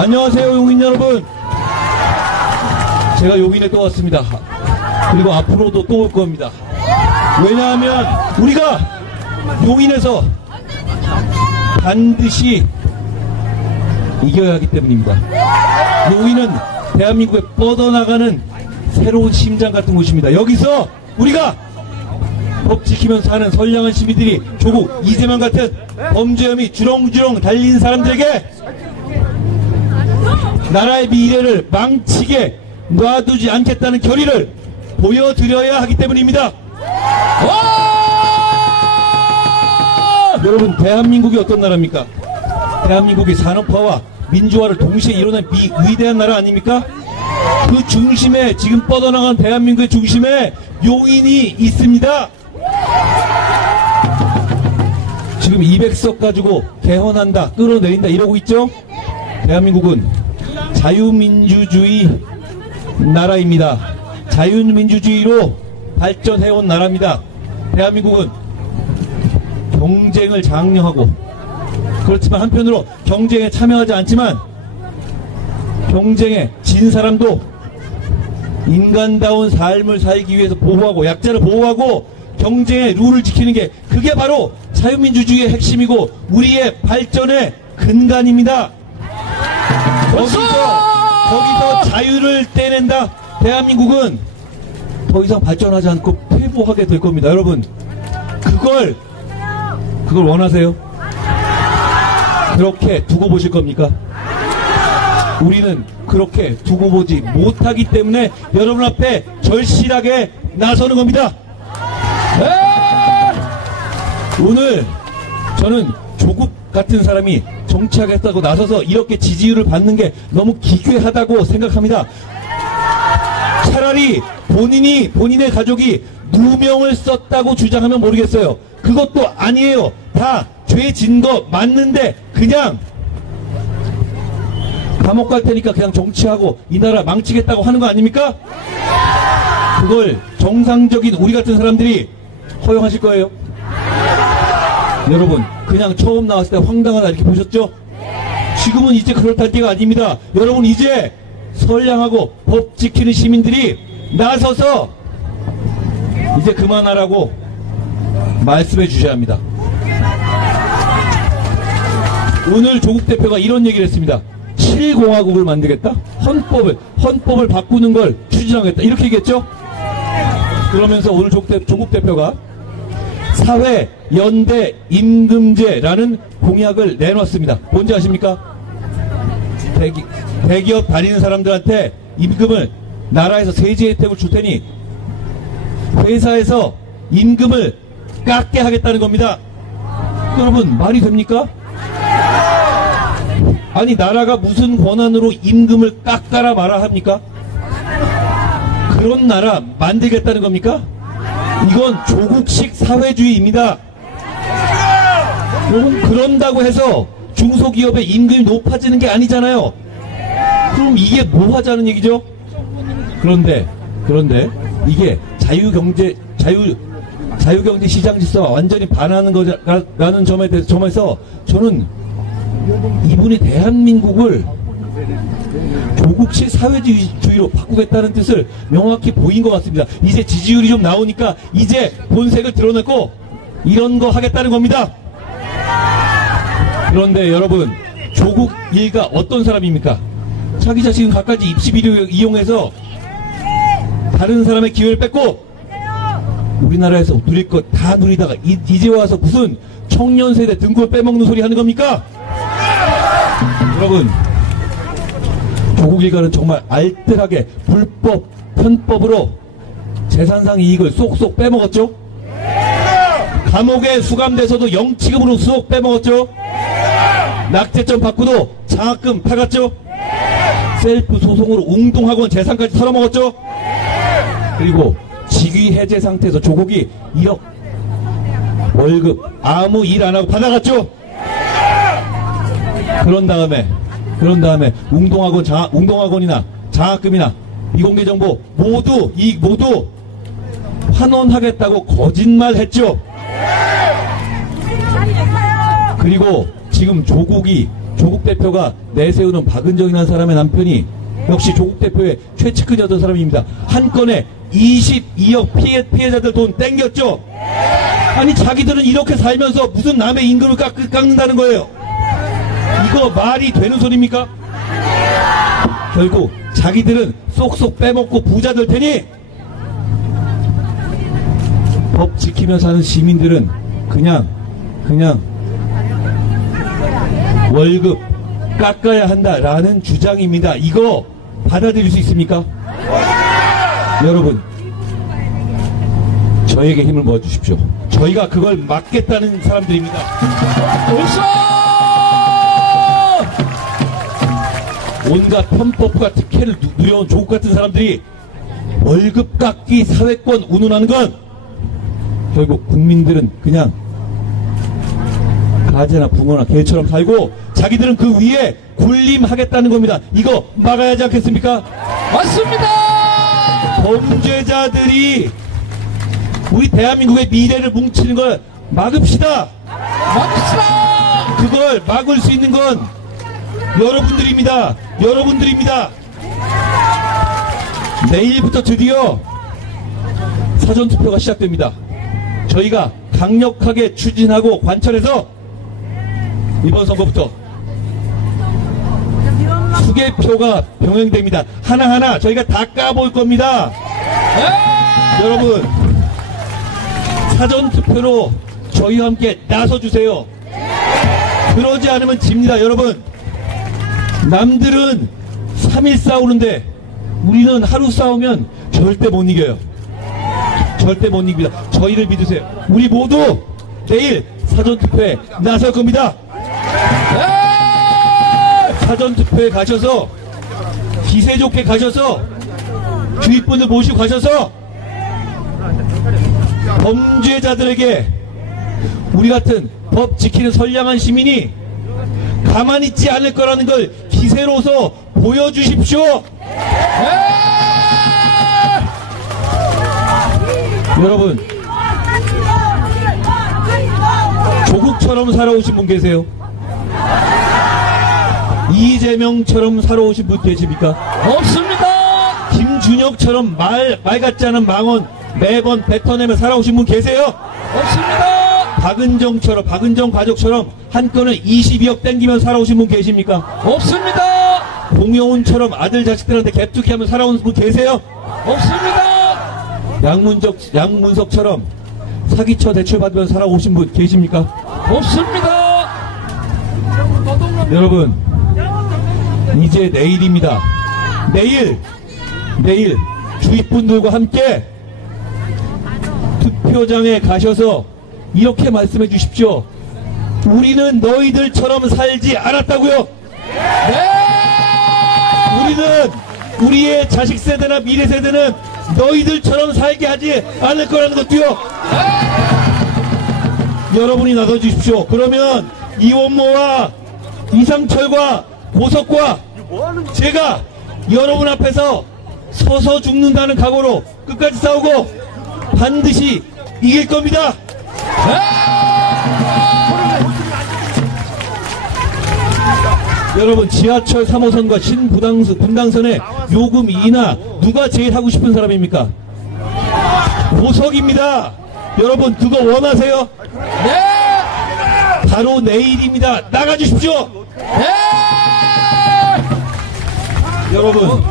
안녕하세요, 용인 여러분. 제가 용인에 또 왔습니다. 그리고 앞으로도 또 올 겁니다. 왜냐하면 우리가 용인에서 반드시 이겨야 하기 때문입니다. 용인은 대한민국에 뻗어나가는 새로운 심장 같은 곳입니다. 여기서 우리가 법 지키면서 사는 선량한 시민들이 조국, 이재명 같은 범죄혐의 주렁주렁 달린 사람들에게 나라의 미래를 망치게 놔두지 않겠다는 결의를 보여드려야 하기 때문입니다. 여러분, 대한민국이 어떤 나라입니까? 대한민국이 산업화와 민주화를 동시에 이뤄낸 위대한 나라 아닙니까? 그 중심에, 지금 뻗어나간 대한민국의 중심에 용인이 있습니다. 지금 200석 가지고 개헌한다, 끌어내린다 이러고 있죠? 대한민국은 자유민주주의 나라입니다. 자유민주주의로 발전해온 나라입니다. 대한민국은 경쟁을 장려하고, 그렇지만 한편으로 경쟁에 참여하지 않지만 경쟁에 진 사람도 인간다운 삶을 살기 위해서 보호하고, 약자를 보호하고 경쟁의 룰을 지키는 게, 그게 바로 자유민주주의의 핵심이고 우리의 발전의 근간입니다. 거기서 자유를 떼낸다. 대한민국은 더 이상 발전하지 않고 퇴보하게 될 겁니다. 여러분, 그걸 원하세요? 그렇게 두고 보실 겁니까? 우리는 그렇게 두고 보지 못하기 때문에 여러분 앞에 절실하게 나서는 겁니다. 오늘 저는 조국 같은 사람이 정치하겠다고 나서서 이렇게 지지율을 받는 게 너무 기괴하다고 생각합니다. 차라리 본인의 가족이 누명을 썼다고 주장하면 모르겠어요. 그것도 아니에요. 다 죄 진 거 맞는데 그냥 감옥 갈 테니까 그냥 정치하고 이 나라 망치겠다고 하는 거 아닙니까? 그걸 정상적인 우리 같은 사람들이 허용하실 거예요? 여러분, 그냥 처음 나왔을 때 황당하다 이렇게 보셨죠? 지금은 이제 그럴 때가 아닙니다. 여러분, 이제 선량하고 법 지키는 시민들이 나서서 이제 그만하라고 말씀해 주셔야 합니다. 오늘 조국 대표가 이런 얘기를 했습니다. 7공화국을 만들겠다? 헌법을 바꾸는 걸 추진하겠다, 이렇게 얘기했죠? 그러면서 오늘 조국 대표가 사회 연대 임금제라는 공약을 내놨습니다. 뭔지 아십니까? 대기업 다니는 사람들한테 임금을, 나라에서 세제 혜택을 줄 테니 회사에서 임금을 깎게 하겠다는 겁니다. 여러분, 말이 됩니까? 아니, 나라가 무슨 권한으로 임금을 깎아라 말아 합니까? 그런 나라 만들겠다는 겁니까? 이건 조국식 사회주의입니다. 여러분, 그런다고 해서 중소기업의 임금이 높아지는 게 아니잖아요. 그럼 이게 뭐 하자는 얘기죠? 그런데 이게 자유경제 시장 질서와 완전히 반하는 거라는 점에서 저는 이분이 대한민국을 조국식 사회주의로 바꾸겠다는 뜻을 명확히 보인 것 같습니다. 이제 지지율이 좀 나오니까 이제 본색을 드러냈고 이런 거 하겠다는 겁니다. 그런데 여러분, 조국 일가 어떤 사람입니까? 자기 자신은 갖가지 입시비를 이용해서 다른 사람의 기회를 뺏고 우리나라에서 누릴 것 다 누리다가 이제 와서 무슨 청년 세대 등골 빼먹는 소리 하는 겁니까? 여러분, 조국 일가는 정말 알뜰하게 불법, 편법으로 재산상 이익을 쏙쏙 빼먹었죠? 감옥에 수감돼서도 영치금으로 쏙 빼먹었죠? 낙제점 받고도 장학금 타갔죠? 셀프 소송으로 웅동학원 재산까지 털어먹었죠? 그리고 직위 해제 상태에서 조국이 1억 월급 아무 일 안 하고 받아갔죠? 그런 다음에 웅동학원이나 장학금이나 미공개 정보 모두 환원하겠다고 거짓말했죠. 그리고 지금 조국이 조국 대표가 내세우는 박은정이라는 사람의 남편이 역시 조국 대표의 최측근이었던 사람입니다. 한 건에 22억 피해자들 돈 땡겼죠. 아니 자기들은 이렇게 살면서 무슨 남의 임금을 깎는다는 거예요. 이거 말이 되는 소리입니까? 결국 자기들은 쏙쏙 빼먹고 부자 될 테니 법 지키며 사는 시민들은 그냥 월급 깎아야 한다라는 주장입니다. 이거 받아들일 수 있습니까? 여러분, 저에게 힘을 모아주십시오. 저희가 그걸 막겠다는 사람들입니다. 온갖 편법과 특혜를 누려온 조국 같은 사람들이 월급 깎기 사회권 운운하는 건 결국 국민들은 그냥 가재나 붕어나 개처럼 살고 자기들은 그 위에 군림하겠다는 겁니다. 이거 막아야 하지 않겠습니까? 맞습니다. 범죄자들이 우리 대한민국의 미래를 뭉치는 걸 막읍시다. 그걸 막을 수 있는 건 여러분들입니다. 내일부터 드디어 사전투표가 시작됩니다. 저희가 강력하게 추진하고 관철해서 이번 선거부터 수개표가 병행됩니다. 하나하나 저희가 다 까볼 겁니다. 여러분, 사전투표로 저희와 함께 나서주세요. 그러지 않으면 집니다. 여러분, 남들은 3일 싸우는데 우리는 하루 싸우면 절대 못 이겨요. 절대 못 이깁니다. 저희를 믿으세요. 우리 모두 내일 사전투표에 나설 겁니다. 사전투표에 가셔서 기세 좋게 가셔서 주위 분들 모시고 가셔서 범죄자들에게 우리 같은 법 지키는 선량한 시민이 가만히 있지 않을 거라는 걸 기세로서 보여주십시오. 여러분, 조국처럼 살아오신 분 계세요? 이재명처럼 살아오신 분 계십니까? 없습니다. 김준혁처럼 말 같지 않은 망언 매번 뱉어내며 살아오신 분 계세요? 없습니다. 박은정처럼, 박은정 가족처럼 한 건을 22억 땡기며 살아오신 분 계십니까? 없습니다. 공효운처럼 아들 자식들한테 갭투기 하며 살아오는 분 계세요? 없습니다. 양문석처럼 사기쳐 대출받으면서 살아오신 분 계십니까? 없습니다. 여러분, 이제 내일입니다. 내일 주위 분들과 함께 투표장에 가셔서 이렇게 말씀해 주십시오. 우리는 너희들처럼 살지 않았다고요. 우리는 우리의 자식 세대나 미래 세대는 너희들처럼 살게 하지 않을 거라는 것도요. 여러분이 나서주십시오. 그러면 이원모와 이상철과 보석과 제가 여러분 앞에서 서서 죽는다는 각오로 끝까지 싸우고 반드시 이길 겁니다. 여러분, 지하철 3호선과 신분당선의 요금 인하 누가 제일 하고 싶은 사람입니까? 보석입니다. 여러분, 그거 원하세요? 네. 바로 내일입니다. 나가주십시오. 네. 여러분,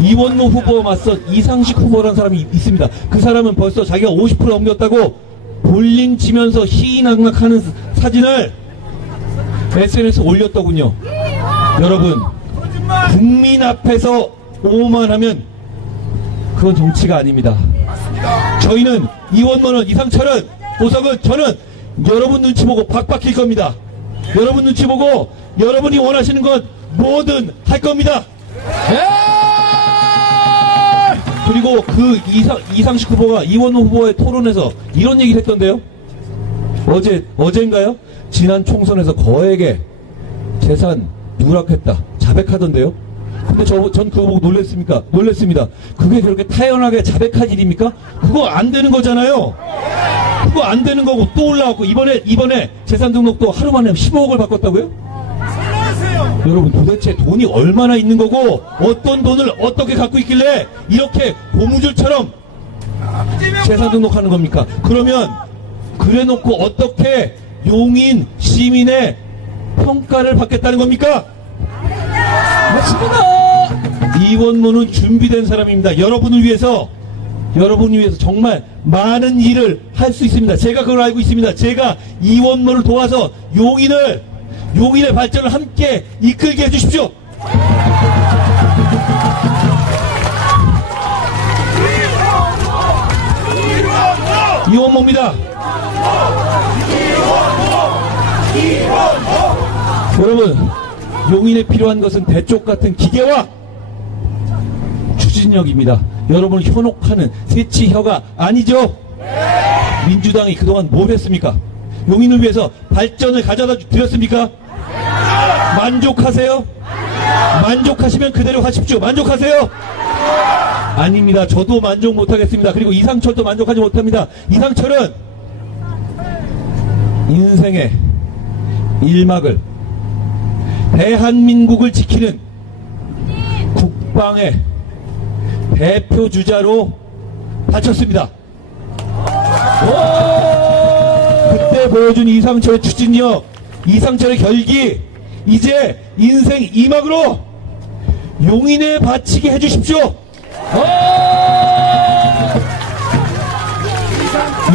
이원모 후보와 맞선 이상식 후보라는 사람이 있습니다. 그 사람은 벌써 자기가 50% 넘겼다고 볼링 치면서 희희낙낙하는 사진을 SNS에 올렸더군요. 여러분, 국민 앞에서 오만하면 그건 정치가 아닙니다. 저희는 이원모는 이상철은 보석은 저는 여러분 눈치 보고 박박힐 겁니다. 여러분 눈치 보고 여러분이 원하시는 건 뭐든 할 겁니다. 그리고 그 이상식 후보가 이원호 후보의 토론에서 이런 얘기를 했던데요. 어제인가요? 지난 총선에서 거액의 재산 누락했다 자백하던데요. 근데 전 그거 보고 놀랬습니다. 그게 그렇게 타연하게 자백할 일입니까? 그거 안 되는 거잖아요. 그거 안 되는 거고 또 올라왔고 이번에 재산 등록도 하루 만에 15억을 바꿨다고요? 여러분 도대체 돈이 얼마나 있는 거고 어떤 돈을 어떻게 갖고 있길래 이렇게 고무줄처럼 재산 등록하는 겁니까? 그러면 그래놓고 어떻게 용인 시민의 평가를 받겠다는 겁니까? 맞습니다. 이원모는 준비된 사람입니다. 여러분을 위해서 정말 많은 일을 할 수 있습니다. 제가 그걸 알고 있습니다. 제가 이원모를 도와서 용인의 발전을 함께 이끌게 해주십시오. 이원모입니다. 여러분, 용인에 필요한 것은 대쪽 같은 기계와 추진력입니다. 여러분을 현혹하는 새치혀가 아니죠? 민주당이 그동안 뭘 했습니까? 용인을 위해서 발전을 가져다 드렸습니까? 만족하세요? 만족하시면 그대로 하십시오. 만족하세요? 아닙니다. 저도 만족 못하겠습니다. 그리고 이상철도 만족하지 못합니다. 이상철은 인생의 일막을 대한민국을 지키는 국방의 대표 주자로 바쳤습니다. 그때 보여준 이상철의 추진력, 이상철의 결기, 이제 인생 이막으로 용인에 바치게 해주십시오.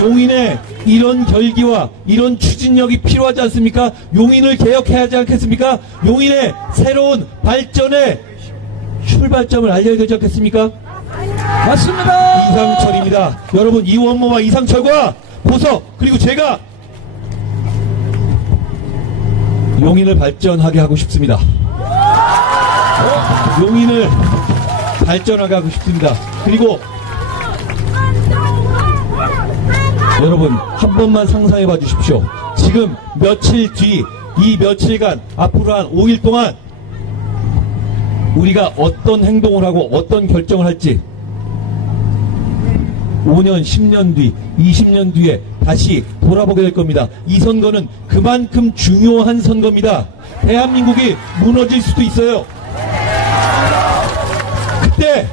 용인에 이런 결기와 이런 추진력이 필요하지 않습니까? 용인을 개혁해야 하지 않겠습니까? 용인의 새로운 발전의 출발점을 알려야 되지 않겠습니까? 맞습니다. 이상철입니다. 여러분, 이원모와 이상철과 보석 그리고 제가 용인을 발전하게 하고 싶습니다. 용인을 발전하게 하고 싶습니다. 그리고 여러분, 한 번만 상상해 봐 주십시오. 지금 며칠 뒤, 이 며칠간, 앞으로 한 5일 동안 우리가 어떤 행동을 하고 어떤 결정을 할지 5년, 10년 뒤, 20년 뒤에 다시 돌아보게 될 겁니다. 이 선거는 그만큼 중요한 선거입니다. 대한민국이 무너질 수도 있어요. 그때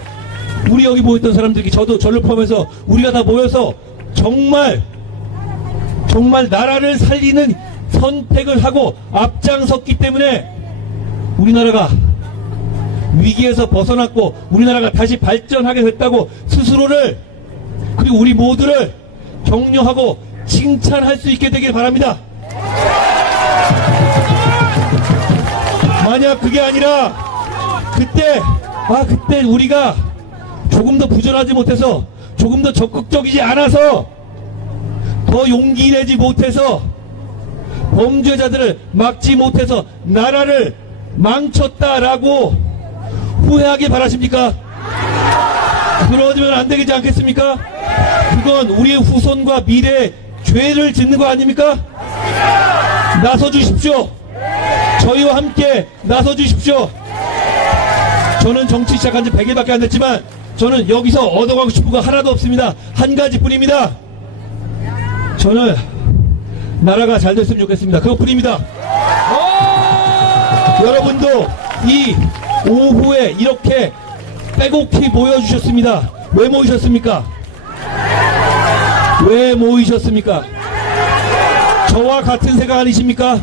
우리 여기 모였던 사람들이 저를 포함해서 우리가 다 모여서 정말 나라를 살리는 선택을 하고 앞장섰기 때문에 우리나라가 위기에서 벗어났고 우리나라가 다시 발전하게 됐다고 스스로를 그리고 우리 모두를 격려하고 칭찬할 수 있게 되길 바랍니다. 만약 그게 아니라 그때 우리가 조금 더 부전하지 못해서 조금 더 적극적이지 않아서 더 용기 내지 못해서 범죄자들을 막지 못해서 나라를 망쳤다라고 후회하길 바라십니까? 그러면 안 되지 않겠습니까? 그건 우리의 후손과 미래에 죄를 짓는 거 아닙니까? 나서 주십시오. 저희와 함께 나서 주십시오. 저는 정치 시작한 지 100일밖에 안 됐지만 저는 여기서 얻어가고 싶은 거 하나도 없습니다. 한 가지뿐입니다. 저는 나라가 잘 됐으면 좋겠습니다. 그것뿐입니다. 여러분도 이 오후에 이렇게 빼곡히 모여주셨습니다. 왜 모이셨습니까? 왜 모이셨습니까? 저와 같은 생각 아니십니까?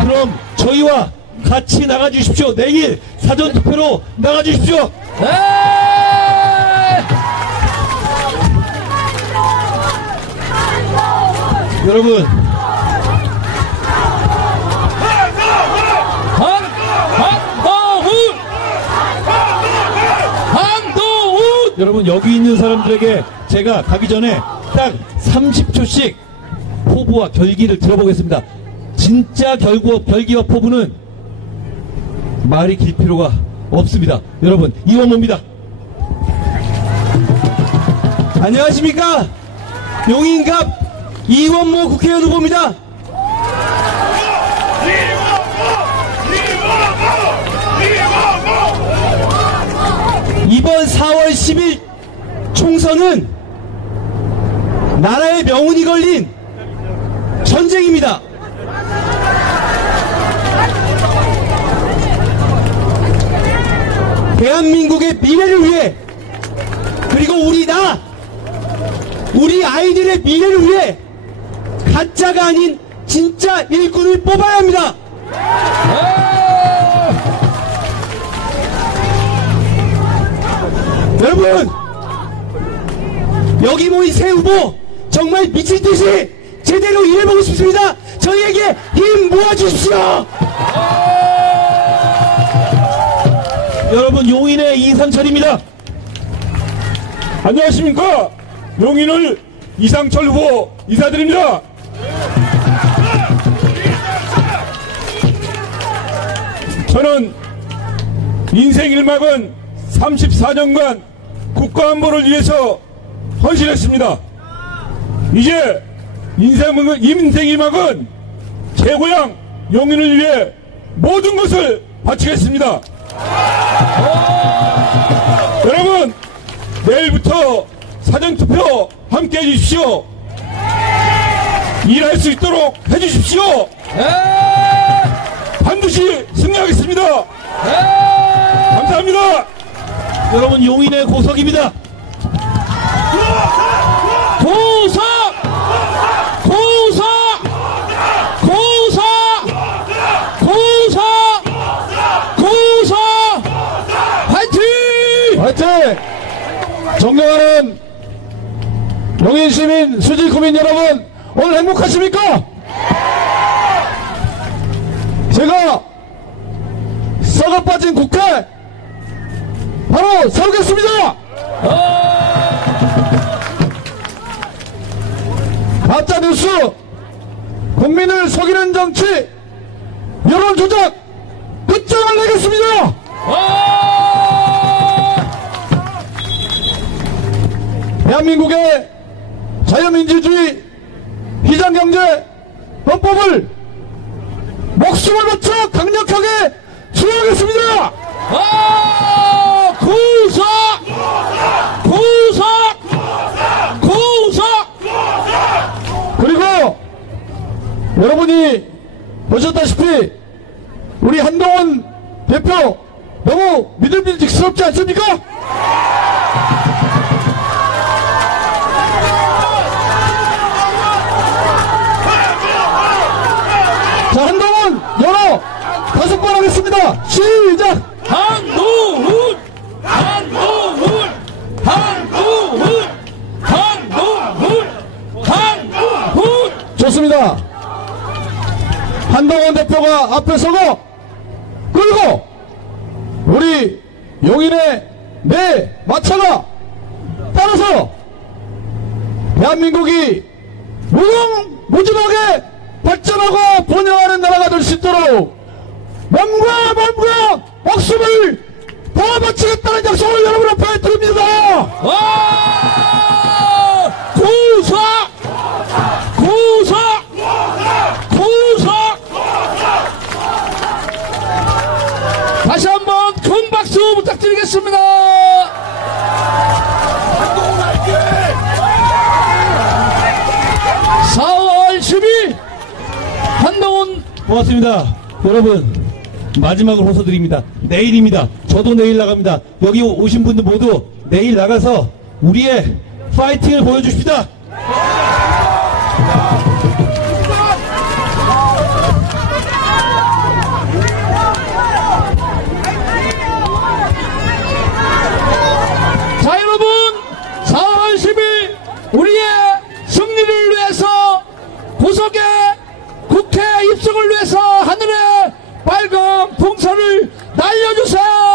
그럼 저희와 같이 나가주십시오. 내일 사전투표로 나가주십시오. 여러분, 여러분, 여기 있는 사람들에게 제가 가기 전에 딱 30초씩 포부와 결기를 들어보겠습니다. 진짜 결기와 포부는 말이 길 필요가 없습니다. 여러분, 이원모입니다. 안녕하십니까? 용인갑 이원모 국회의원 후보입니다. 이번 4월 10일 총선은 나라의 명운이 걸린 전쟁입니다. 대한민국의 미래를 위해, 그리고 우리 아이들의 미래를 위해 가짜가 아닌 진짜 일꾼을 뽑아야 합니다. 여러분, 여기 모인 새 후보 정말 미칠듯이 제대로 일해보고 싶습니다. 저희에게 힘 모아주십시오. 여러분, 용인의 이상철입니다. 안녕하십니까. 용인을 이상철 후보 인사드립니다. 저는 인생 1막은 34년간 국가안보를 위해서 헌신했습니다. 이제 인생 2막은 제 고향 용인을 위해 모든 것을 바치겠습니다. 여러분, 내일부터 사전투표 함께 해주십시오. 일할 수 있도록 해주십시오. 반드시 승리하겠습니다. 감사합니다. 여러분, 용인의 고석입니다. 고석! 고석! 고석! 고석! 고석! 화이팅! 화이팅! 존경하는 용인 시민, 수지 구민 여러분, 오늘 행복하십니까? 제가 썩어 빠진 국회 바로 세우겠습니다. 가짜 뉴스, 국민을 속이는 정치, 여론 조작 끝장을 내겠습니다. 대한민국의 자유민주주의, 비장경제 헌법을 목숨을 바쳐 강력하게 수호하겠습니다. 구석! 구석! 구석! 그리고 여러분이 보셨다시피 우리 한동훈 대표 너무 믿음직스럽지 않습니까? 자, 한동훈 열어 5번 하겠습니다. 시작. 한동훈! 한동훈! 한동훈! 한동훈! 한동훈! 좋습니다. 한동훈 대표가 앞에 서고, 그리고 우리 용인의 내 마차가 따라서 대한민국이 무궁무진하게 발전하고 번영하는 나라가 될 수 있도록 몸과 목숨을 다 바치겠다는 약속을 여러분 앞에 드립니다. 구석! 구석! 구석! 다시 한번 큰 박수 부탁드리겠습니다. 4월 10일 한동훈. 고맙습니다. 여러분, 마지막으로 호소드립니다. 내일입니다. 저도 내일 나갑니다. 여기 오신 분들 모두 내일 나가서 우리의 파이팅을 보여주십시다. 자, 여러분, 4월 10일 우리의 승리를 위해서, 구석의 국회 입성을 위해서 하늘에 빨간 풍선을 날려주세요.